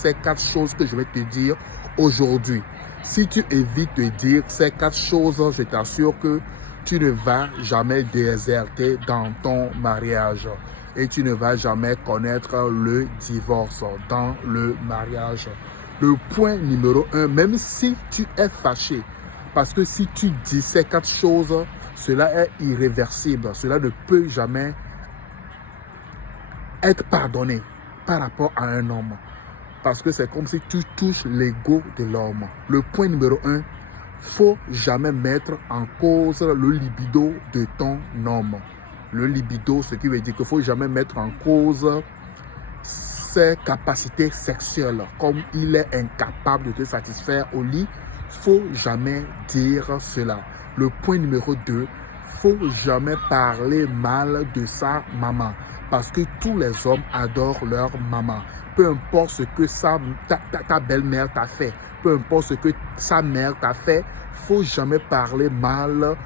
ces 4 choses que je vais te dire aujourd'hui. Si tu évites de dire ces 4 choses, je t'assure que tu ne vas jamais déserter dans ton mariage et tu ne vas jamais connaître le divorce dans le mariage. Le point numéro 1, même si tu es fâché, parce que si tu dis ces 4 choses, cela est irréversible, cela ne peut jamais être pardonné par rapport à un homme. Parce que c'est comme si tu touches l'ego de l'homme. Le point numéro 1, faut jamais mettre en cause le libido de ton homme. Le libido, ce qui veut dire qu'il ne faut jamais mettre en cause ses capacités sexuelles. Comme il est incapable de te satisfaire au lit, faut jamais dire cela. Le point numéro 2, faut jamais parler mal de sa maman. Parce que tous les hommes adorent leur maman. Peu importe ce que ta belle-mère t'a fait, peu importe ce que sa mère t'a fait, faut jamais parler mal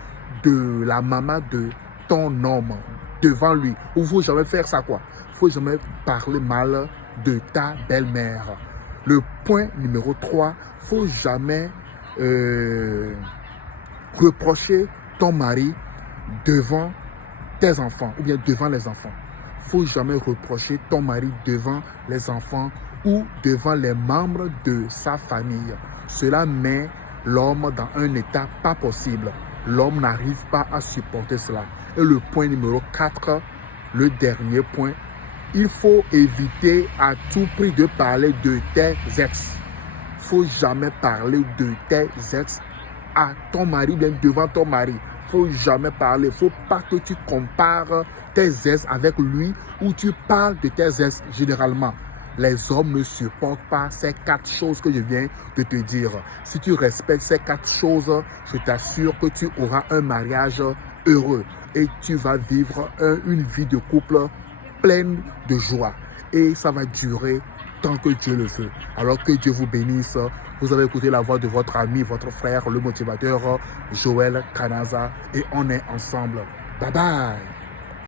de la maman de ton homme devant lui. Ou faut jamais faire ça quoi. Faut jamais parler mal de ta belle-mère. Le point numéro 3, faut jamais reprocher ton mari devant tes enfants ou bien devant les enfants. Faut jamais reprocher ton mari devant les enfants ou devant les membres de sa famille. Cela met l'homme dans un état pas possible. L'homme n'arrive pas à supporter cela. Et le point numéro 4, le dernier point, il faut éviter à tout prix de parler de tes ex. Faut jamais parler de tes ex à ton mari, bien devant ton mari. Faut jamais parler. Faut pas que tu compares tes ex avec lui ou tu parles de tes ex généralement. Les hommes ne supportent pas ces 4 choses que je viens de te dire. Si tu respectes ces 4 choses, je t'assure que tu auras un mariage heureux et tu vas vivre une vie de couple pleine de joie. Et ça va durer tant que Dieu le veut. Alors que Dieu vous bénisse. Vous avez écouté la voix de votre ami, votre frère, le motivateur Joël Kanaza. Et on est ensemble. Bye bye.